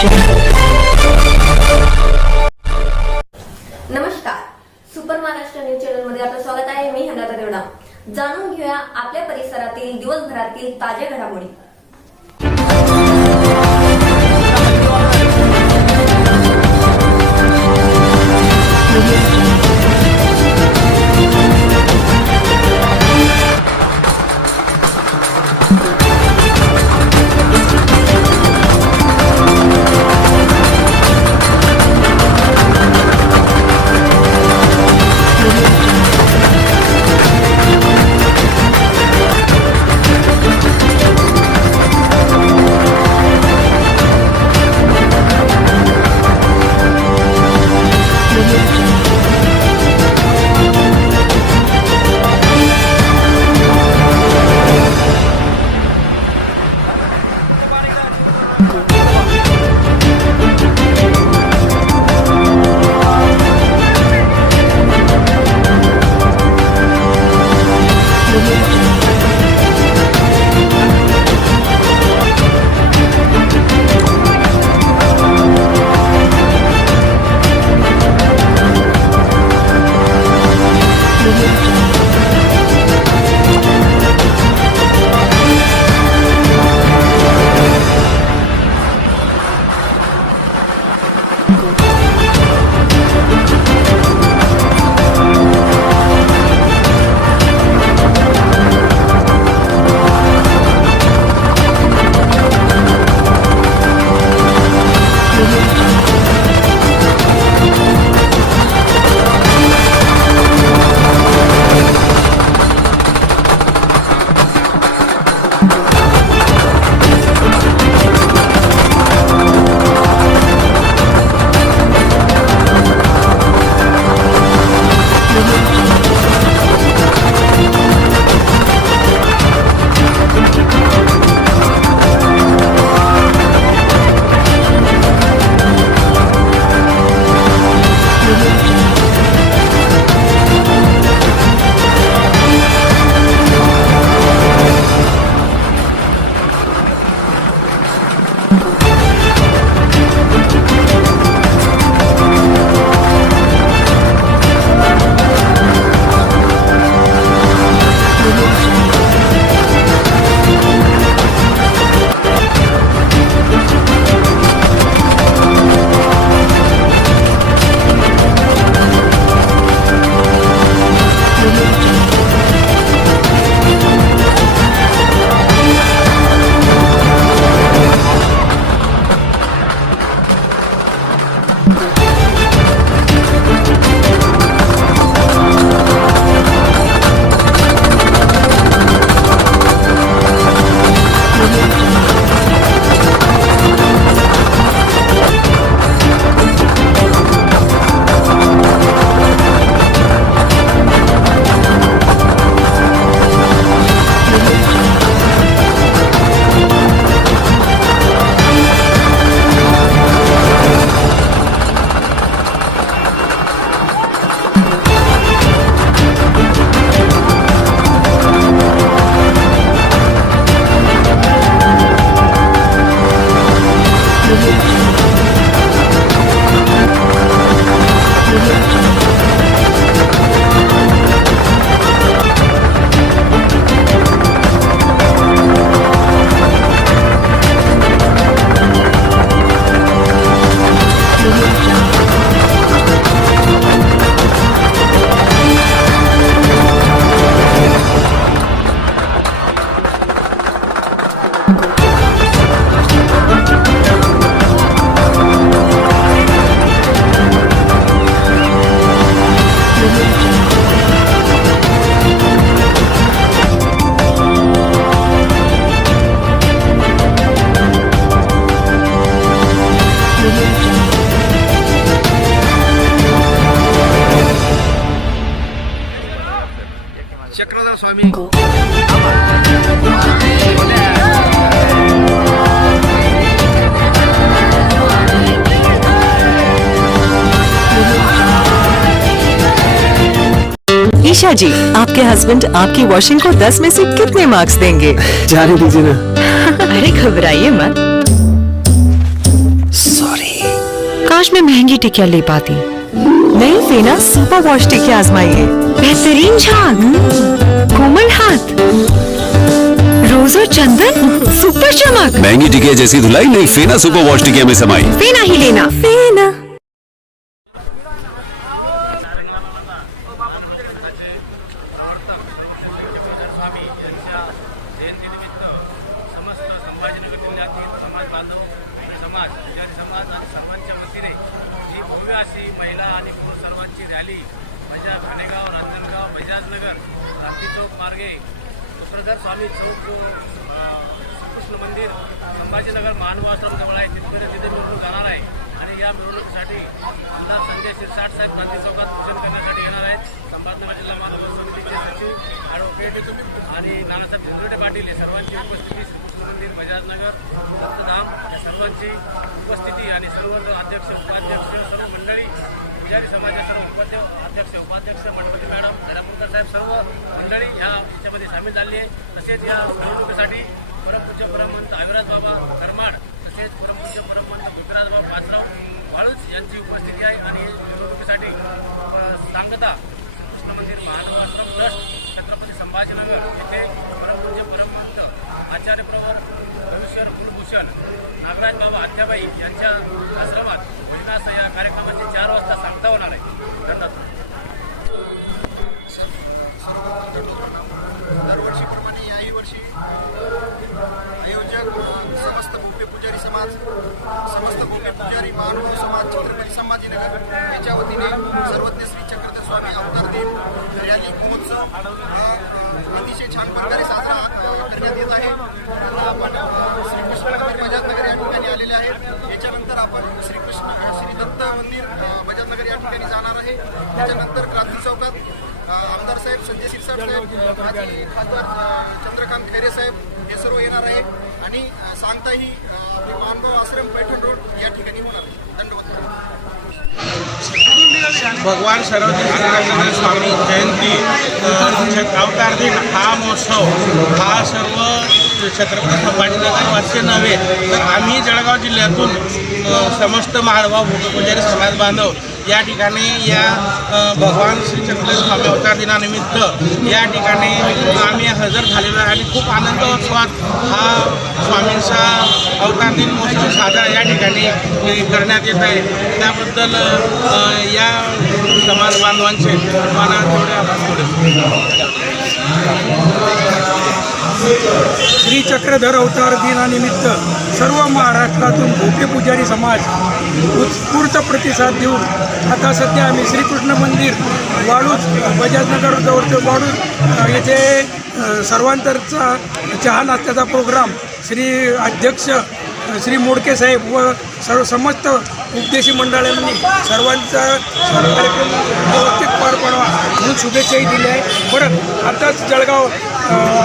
नमस्कार, super Maharashtra news channel मध्ये आपलं स्वागत आहे. मी हंगाता देवडा. जाणून घेऊया आपल्या परिसरातील दिवसभरातील ताज्या घडामोडी. चक्रधर स्वामी ईशा जी, आपके हस्बैंड आपकी वॉशिंग को 10 में से कितने मार्क्स देंगे? जाने दीजिए ना। अरे घबराइए मत, काश मैं महंगी टिकिया ले पाती। नई फेना सुपर वॉश टिकिया आजमाइए। बेहतरीन झाग, कोमल हाथ, रोज और चंदन, सुपर चमक। महंगी टिकिया जैसी धुलाई नई फेना सुपर वॉश टिकिया में समाई। फेना ही लेना। फेना। स्वामी यांच्या जयंतीनिमित्त समस्त संभाजीनगर जिल्ह्यातील समाज बांधव समाज विचारी समाज आणि सर्वांच्या वतीने ही भव्य अशी महिला आणि पुरुष सर्वांची रॅली माझ्या खानेगाव, रांजणगाव, बजाजनगर, क्रांती चौक मार्गे सुप्रधर स्वामी चौक श्रीकृष्ण मंदिर संभाजीनगर मानव आश्रम जवळ आहे, तिथे मिरवणूक जाणार आहे. आणि या मिरवणुकीसाठी आमदार संजय शिरसाट साहेब क्रांती चौकात पूजन करण्यासाठी येणार आहेत. संभाजीनगर जिल्हा मानव समितीचे सचिव ॲडव्होकेट आणि नानासाहेब झेंद्रडे पाटील हे सर्वांची उपस्थिती, श्रीकृष्ण मंदिर, बजाजनगर, दत्तधाम या सर्वांची उपस्थिती आणि सर्व अध्यक्ष, उपाध्यक्ष, सर्व मंडळी, पुजारी समाजाच्या सर्व उपाध्यक्ष मंडळी मॅडम, धडापूरकर साहेब, सर्व मंडळी याच्यामध्ये सामील झाली आहे. तसेच या मिरवणुकीसाठी परमपूज्य परमहंत अविराज बाबा करमाड तसेच परमपूज्य परमहंत गोपीराज बाबा पाचराव वाळूज यांची उपस्थिती आहे. आणि मिरवणुकीसाठी सांगता कृष्ण मंदिर मानव आश्रम ट्रस्ट छत्रपती संभाजीनगर येथे परमपूज्य परमहंत आचार्य प्रवर भविष्यर कुलभूषण नागराज बाबा आत्याबाई यांच्या आश्रमात भजनास या कार्यक्रमाची 4 वाजता सांगता होणार आहे. धन्यवाद. दरवर्षीप्रमाणे याही वर्षी आयोजक समस्त भोपे पुजारी समाज, समस्त भोपे पुजारी महानुभाव समाज छत्रपती संभाजीनगर याच्या वतीने सर्वज्ञ श्री चक्रधर स्वामी अवतार दिन रॅली महोत्सव हा अतिशय छान प्रकारे साजरा करण्यात येत आहे. आपण श्रीकृष्ण मंदिर बजाजनगर या ठिकाणी आलेले आहेत. याच्यानंतर आपण श्री दत्त मंदिर बजाजनगर या ठिकाणी जाणार आहे. त्याच्यानंतर क्रांती चौकात आमदार साहेब संजय शिरसाट साहेब, माजी खासदार चंद्रकांत खैरे साहेब हे सर्व येणार आहे. आणि सांगता ही आपले मानभाव आश्रम पैठण रोड या ठिकाणी होणार आहे. धन्यवाद. भगवान सर्वज्ञ स्वामी जयंती अवतार दिन हा महोत्सव हा सर्व छत्रपती संभाजीनगर वासी नव्हे तर आम्ही जळगाव जिल्ह्यातून समस्त महानुभाव पुजारी समाज बांधव या ठिकाणी या भगवान श्री छत्रपती स्वामी अवतार दिनानिमित्त या ठिकाणी आम्ही हजर झालेलो आहे. आणि खूप आनंदोत्सवात हा स्वामींचा अवतार दिन महोत्सव साजरा या ठिकाणी करण्यात येत आहे. त्याबद्दल या समाज बांधवांचे मला थोडे आभार. श्री चक्रधर अवतार दिनानिमित्त सर्व महाराष्ट्रातून भोपे पुजारी समाज उत्स्फूर्त प्रतिसाद देऊन आता सध्या आम्ही श्रीकृष्ण मंदिर वाळूज बजाजनगर जवळचे वाळूज येथे सर्वांतरचा चहा नाश्त्याचा प्रोग्राम श्री अध्यक्ष श्री मोडके साहेब व समस्त उपदेशी मंडळांनी सर्वांचा कार्यक्रम व्यवस्थित पार पाडावा म्हणून शुभेच्छाही दिल्या आहे. बरं, आताच जळगाव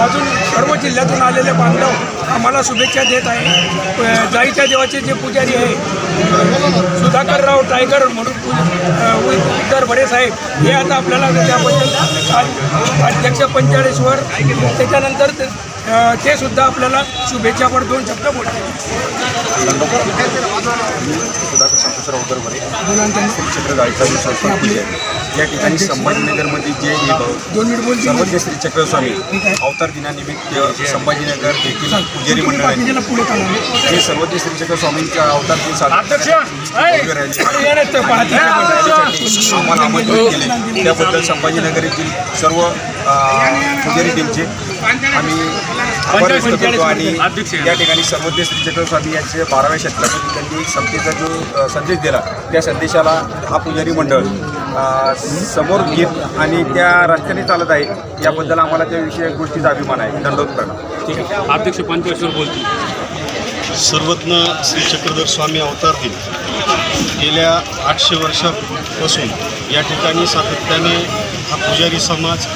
अजून सर्व जिल्ह्यातून आलेले बांधव आम्हाला शुभेच्छा देत आहे. जाईच्या देवाचे जे पुजारी आहे सुधाकरराव टायगर म्हणून उद्धर भरे साहेब हे आता आपल्याला त्याबद्दल अध्यक्ष पंचाळेश्वर त्याच्यानंतर ते सुद्धा आपल्याला शुभेच्छापर 2 शब्द बोलते. सुधाकर संतोषराव उदरभरे श्रीचक्र गायकवाडी संस्था या ठिकाणी संभाजीनगरमध्ये जे सर्वज्ञ श्री चक्र स्वामी अवतार दिनानिमित्त संभाजीनगर येथील पुजारी मंडळ आहे जे सर्वज्ञ श्री चक्र स्वामींच्या अवतार दिन साजरा आम्हाला आमंत्रित केले. त्याबद्दल संभाजीनगर येथील सर्व पुजारी टीमचे आम्ही आभार व्यक्त करतो. आणि या ठिकाणी सर्वज्ञ श्री चक्र स्वामी यांचे 12व्या शतकामध्ये त्यांनी समतेचा जो संदेश दिला त्या संदेशाला हा पुजारी मंडळ समोर घेत आणि त्या रस्त्याने चालत आहे. याबद्दल आम्हाला त्याविषयी गोष्टीचा अभिमान आहे. दंडवत करणार. ठीक आहे. अध्यक्ष पंचाळेश्वर बोलतील. सर्वज्ञ श्री चक्रधर स्वामी अवतार दिन गेल्या 800 वर्षापासून या ठिकाणी सातत्याने हा पुजारी समाज,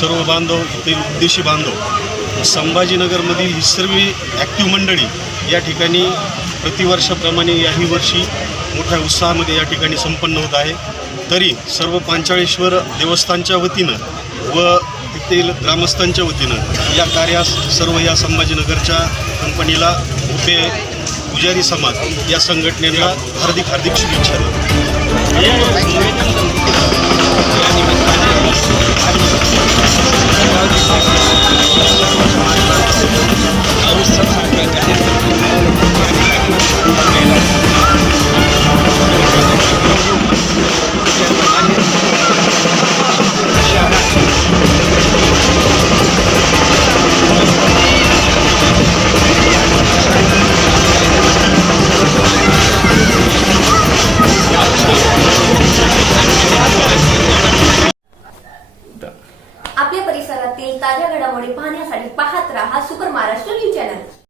सर्व बांधव, इथील उपदेशी बांधव, संभाजीनगरमधील ही सर्व ॲक्टिव्ह मंडळी या ठिकाणी प्रतिवर्षाप्रमाणे याही वर्षी मोठ्या उत्साहामध्ये या ठिकाणी संपन्न होत आहे. तरी सर्व पांचाळेश्वर देवस्थानच्या वतीनं व येथील ग्रामस्थांच्या वतीनं या कार्यास सर्व या संभाजीनगरच्या कंपनीला भोपे पुजारी समाज या संघटनेला हार्दिक शुभेच्छा देतो.